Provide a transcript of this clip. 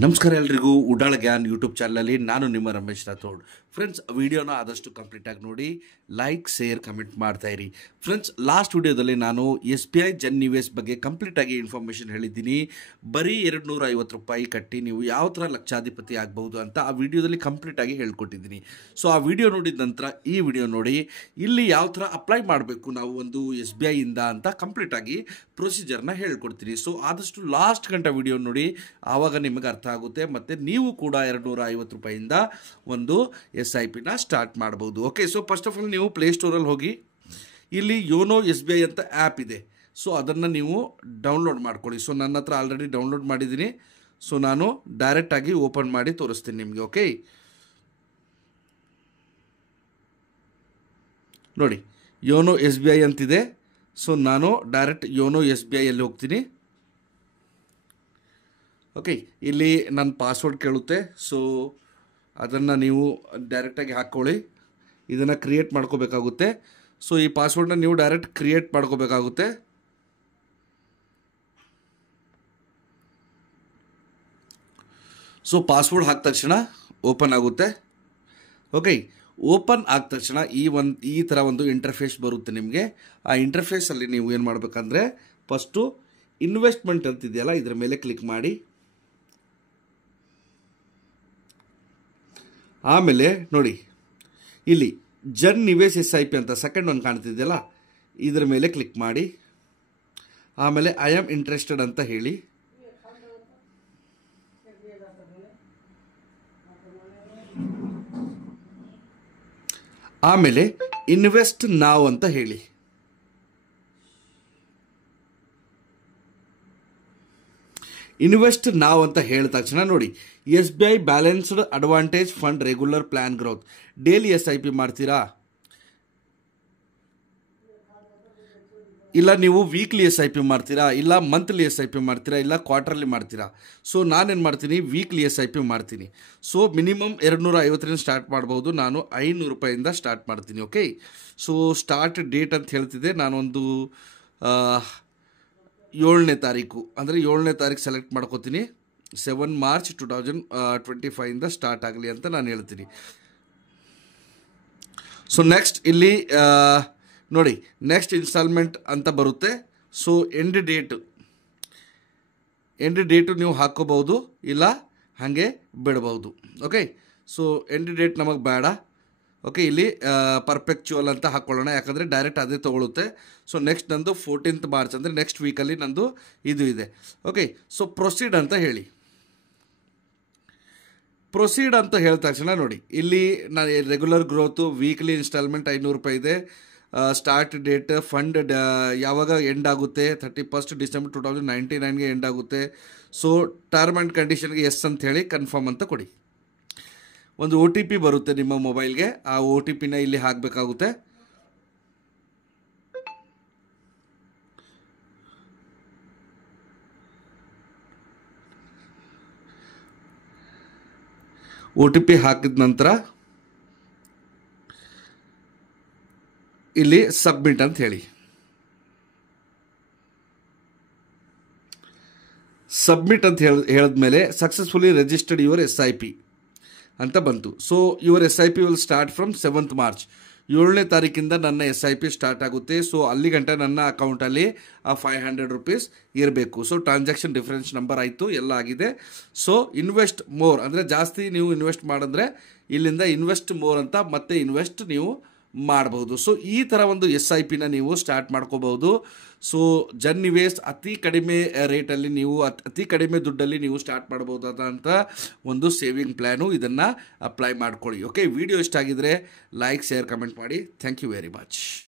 ನಮಸ್ಕಾರ ಎಲ್ರಿಗೂ ಉಡಾಳ ಗ್ಯಾನ್ ಯೂಟ್ಯೂಬ್ ಚಾನಲಲ್ಲಿ ನಾನು ನಿಮ್ಮ ರಮೇಶ್ ರಾಥೋಡ್. ಫ್ರೆಂಡ್ಸ್, ವಿಡಿಯೋನ ಆದಷ್ಟು ಕಂಪ್ಲೀಟಾಗಿ ನೋಡಿ, ಲೈಕ್ ಶೇರ್ ಕಮೆಂಟ್ ಮಾಡ್ತಾ ಇರಿ. ಫ್ರೆಂಡ್ಸ್, ಲಾಸ್ಟ್ ವಿಡಿಯೋದಲ್ಲಿ ನಾನು SBI ಜನ್ ನಿವೇಶ್ ಬಗ್ಗೆ ಕಂಪ್ಲೀಟಾಗಿ ಇನ್ಫಾರ್ಮೇಷನ್ ಹೇಳಿದ್ದೀನಿ. ಬರೀ 250 ರೂಪಾಯಿ ಕಟ್ಟಿ ನೀವು ಯಾವ ಥರ ಲಕ್ಷಾಧಿಪತಿ ಆಗ್ಬೋದು ಅಂತ ಆ ವಿಡಿಯೋದಲ್ಲಿ ಕಂಪ್ಲೀಟಾಗಿ ಹೇಳ್ಕೊಟ್ಟಿದ್ದೀನಿ. ಸೊ ಆ ವಿಡಿಯೋ ನೋಡಿದ ನಂತರ ಈ ವಿಡಿಯೋ ನೋಡಿ, ಇಲ್ಲಿ ಯಾವ ಥರ ಅಪ್ಲೈ ಮಾಡಬೇಕು ನಾವು ಒಂದು SBI ಇಂದ ಅಂತ ಕಂಪ್ಲೀಟಾಗಿ ಪ್ರೊಸೀಜರ್ನ ಹೇಳ್ಕೊಡ್ತೀನಿ. ಸೊ ಆದಷ್ಟು ಲಾಸ್ಟ್ ಗಂಟ ವಿಡಿಯೋ ನೋಡಿ, ಆವಾಗ ನಿಮಗೆ ಅರ್ಥ ಆಗುತ್ತೆ. ಮತ್ತು ನೀವು ಕೂಡ 250 ರೂಪಾಯಿಂದ ಒಂದು SIPನ ಸ್ಟಾರ್ಟ್ ಮಾಡ್ಬೋದು. Okay, so first of all ನೀವು ಪ್ಲೇಸ್ಟೋರಲ್ಲಿ ಹೋಗಿ, ಇಲ್ಲಿ ಯೋನೋ SBI ಅಂತ ಆ್ಯಪ್ ಇದೆ. ಸೊ ಅದನ್ನು ನೀವು ಡೌನ್ಲೋಡ್ ಮಾಡ್ಕೊಳ್ಳಿ. ಸೊ ನನ್ನ ಹತ್ರ ಆಲ್ರೆಡಿ ಡೌನ್ಲೋಡ್ ಮಾಡಿದ್ದೀನಿ. ಸೊ ನಾನು ಡೈರೆಕ್ಟಾಗಿ ಓಪನ್ ಮಾಡಿ ತೋರಿಸ್ತೀನಿ ನಿಮಗೆ. ಓಕೆ, ನೋಡಿ ಯೋನೋ SBI ಅಂತಿದೆ. ಸೊ ನಾನು ಡೈರೆಕ್ಟ್ ಯೋನೋ SBIಯಲ್ಲಿ ಹೋಗ್ತೀನಿ. ಓಕೆ, ಇಲ್ಲಿ ನನ್ನ ಪಾಸ್ವರ್ಡ್ ಕೇಳುತ್ತೆ. ಸೊ ಅದನ್ನು ನೀವು ಡೈರೆಕ್ಟಾಗಿ ಹಾಕ್ಕೊಳ್ಳಿ. ಇದನ್ನು ಕ್ರಿಯೇಟ್ ಮಾಡ್ಕೋಬೇಕಾಗುತ್ತೆ. ಸೊ ಈ ಪಾಸ್ವರ್ಡನ್ನ ನೀವು ಡೈರೆಕ್ಟ್ ಕ್ರಿಯೇಟ್ ಮಾಡ್ಕೋಬೇಕಾಗುತ್ತೆ. ಸೊ ಪಾಸ್ವರ್ಡ್ ಹಾಕಿದ ತಕ್ಷಣ ಓಪನ್ ಆಗುತ್ತೆ. ಓಕೆ, ಓಪನ್ ಆದ ತಕ್ಷಣ ಈ ಥರ ಒಂದು ಇಂಟರ್ಫೇಸ್ ಬರುತ್ತೆ ನಿಮಗೆ. ಆ ಇಂಟರ್ಫೇಸಲ್ಲಿ ನೀವು ಏನು ಮಾಡಬೇಕಂದ್ರೆ, ಫಸ್ಟು ಇನ್ವೆಸ್ಟ್ಮೆಂಟ್ ಅಂತಿದೆಯಲ್ಲ, ಇದರ ಮೇಲೆ ಕ್ಲಿಕ್ ಮಾಡಿ. ಆಮೇಲೆ ನೋಡಿ, ಇಲ್ಲಿ ಜನ್ ನಿವೇಶ್ SIP ಅಂತ ಸೆಕೆಂಡ್ ಒಂದು ಕಾಣ್ತಿದೆಯಲ್ಲ, ಇದರ ಮೇಲೆ ಕ್ಲಿಕ್ ಮಾಡಿ. ಆಮೇಲೆ ಐ ಆಮ್ ಇಂಟ್ರೆಸ್ಟೆಡ್ ಅಂತ ಹೇಳಿ. ಆಮೇಲೆ ಇನ್ವೆಸ್ಟ್ ನಾವ್ ಅಂತ ಹೇಳಿ. ಇನ್ವೆಸ್ಟ್ ನಾವ್ ಅಂತ ಹೇಳಿದ ತಕ್ಷಣ ನೋಡಿ, SBI balanced advantage fund regular plan growth. Daily SIP ಮಾಡ್ತೀರಾ, ಇಲ್ಲ ನೀವು ವೀಕ್ಲಿ SIP ಮಾಡ್ತೀರಾ, ಇಲ್ಲ ಮಂತ್ಲಿ SIP ಮಾಡ್ತೀರಾ, ಇಲ್ಲ ಕ್ವಾರ್ಟರ್ಲಿ ಮಾಡ್ತೀರಾ. ಸೊ ನಾನೇನು ಮಾಡ್ತೀನಿ, ವೀಕ್ಲಿ SIP ಮಾಡ್ತೀನಿ. ಸೊ ಮಿನಿಮಮ್ 250ರಿಂದ ಸ್ಟಾರ್ಟ್ ಮಾಡ್ಬೋದು. ನಾನು 500 ರೂಪಾಯಿಂದ ಸ್ಟಾರ್ಟ್ ಮಾಡ್ತೀನಿ. ಓಕೆ, ಸೊ ಸ್ಟಾರ್ಟ್ ಡೇಟ್ ಅಂತ ಹೇಳ್ತಿದ್ದೆ. ನಾನೊಂದು 7ನೇ ತಾರೀಕು ಅಂದರೆ 7ನೇ ತಾರೀಕು ಸೆಲೆಕ್ಟ್ ಮಾಡ್ಕೋತೀನಿ. 7 ಮಾರ್ಚ್ 2025ಇಂದ ಸ್ಟಾರ್ಟ್ ಆಗಲಿ ಅಂತ ನಾನು ಹೇಳ್ತೀನಿ. ಸೊ ನೆಕ್ಸ್ಟ್ ಇಲ್ಲಿ ನೋಡಿ, ನೆಕ್ಸ್ಟ್ ಇನ್ಸ್ಟಾಲ್ಮೆಂಟ್ ಅಂತ ಬರುತ್ತೆ. ಸೊ ಎಂಡ್ ಡೇಟು ನೀವು ಹಾಕ್ಕೋಬಹುದು, ಇಲ್ಲ ಹಾಗೆ ಬಿಡಬಹುದು. ಓಕೆ, ಸೊ ಎಂಡ್ ಡೇಟ್ ನಮಗೆ ಬೇಡ. ಓಕೆ, ಇಲ್ಲಿ ಪರ್ಫೆಕ್ಚುವಲ್ ಅಂತ ಹಾಕ್ಕೊಳ್ಳೋಣ, ಯಾಕಂದರೆ ಡೈರೆಕ್ಟ್ ಅದೇ ತೊಗೊಳುತ್ತೆ. ಸೊ ನೆಕ್ಸ್ಟ್ ನಂದು 14th ಮಾರ್ಚ್ ಅಂದರೆ ನೆಕ್ಸ್ಟ್ ವೀಕಲ್ಲಿ ನಂದು ಇದು ಇದೆ. ಓಕೆ, ಸೊ ಪ್ರೊಸೀಡ್ ಅಂತ ಹೇಳಿ. ಪ್ರೊಸೀಡ್ ಅಂತ ಹೇಳಿದ ತಕ್ಷಣ ನೋಡಿ, ಇಲ್ಲಿ ನಾನು ರೆಗ್ಯುಲರ್ ಗ್ರೋತು, ವೀಕ್ಲಿ ಇನ್ಸ್ಟಾಲ್ಮೆಂಟ್ 500 ರೂಪಾಯಿ ಇದೆ. ಸ್ಟಾರ್ಟ್ ಡೇಟ್ ಫಂಡ್ ಯಾವಾಗ ಎಂಡ್ ಆಗುತ್ತೆ, 31 ಡಿಸೆಂಬರ್ 2099ಗೆ ಎಂಡ್ ಆಗುತ್ತೆ. ಸೊ ಟರ್ಮ್ ಆ್ಯಂಡ್ ಕಂಡೀಷನ್ಗೆ ಎಸ್ ಅಂತ ಹೇಳಿ ಕನ್ಫರ್ಮ್ ಅಂತ ಕೊಡಿ. ಒಂದು OTP ಬರುತ್ತೆ ನಿಮ್ಮ ಮೊಬೈಲ್ಗೆ. ಆ OTPನ ಇಲ್ಲಿ ಹಾಕಬೇಕಾಗುತ್ತೆ. OTP ಹಾಕಿದ ನಂತರ ಇಲ್ಲಿ ಸಬ್ಮಿಟ್ ಅಂತ ಹೇಳಿ. ಸಬ್ಮಿಟ್ ಅಂತ ಹೇಳಿದ್ಮೇಲೆ ಸಕ್ಸಸ್ಫುಲಿ ರಿಜಿಸ್ಟರ್ಡ್ ಯುವರ್ SIP ಅಂತ ಬಂತು. So your SIP will start from 7th March. 7ನೇ ತಾರೀಕಿಂದ ನನ್ನ SIP ಸ್ಟಾರ್ಟ್ ಆಗುತ್ತೆ. ಸೊ ಅಲ್ಲಿ ಗಂಟ ನನ್ನ ಅಕೌಂಟಲ್ಲಿ ಆ 500 ರೂಪೀಸ್ ಇರಬೇಕು. ಸೊ ಟ್ರಾನ್ಸಾಕ್ಷನ್ ಡಿಫರೆನ್ಸ್ ನಂಬರ್ ಆಯಿತು, ಎಲ್ಲ ಆಗಿದೆ. ಸೊ ಇನ್ವೆಸ್ಟ್ ಮೋರ್ ಅಂದರೆ ಜಾಸ್ತಿ ನೀವು ಇನ್ವೆಸ್ಟ್ ಮಾಡಿದ್ರೆ ಇಲ್ಲಿಂದ ಇನ್ವೆಸ್ಟ್ ಮೋರ್ ಅಂತ ಮತ್ತೆ ಇನ್ವೆಸ್ಟ್ ನೀವು ಮಾಡ್ಬೋದು. ಸೊ ಈ ಥರ ಒಂದು SIPನ ನೀವು ಸ್ಟಾರ್ಟ್ ಮಾಡ್ಕೋಬಹುದು. ಸೊ ಜನ್ ನಿವೇಶ್ ಅತಿ ಕಡಿಮೆ ರೇಟಲ್ಲಿ ನೀವು ಅತಿ ಕಡಿಮೆ ದುಡ್ಡಲ್ಲಿ ನೀವು ಸ್ಟಾರ್ಟ್ ಮಾಡ್ಬೋದಾದಂಥ ಒಂದು ಸೇವಿಂಗ್ ಪ್ಲ್ಯಾನು. ಇದನ್ನು ಅಪ್ಲೈ ಮಾಡ್ಕೊಳ್ಳಿ. ಓಕೆ, ವಿಡಿಯೋ ಇಷ್ಟ ಆಗಿದ್ರೆ ಲೈಕ್ ಶೇರ್ ಕಮೆಂಟ್ ಮಾಡಿ. Thank you very much.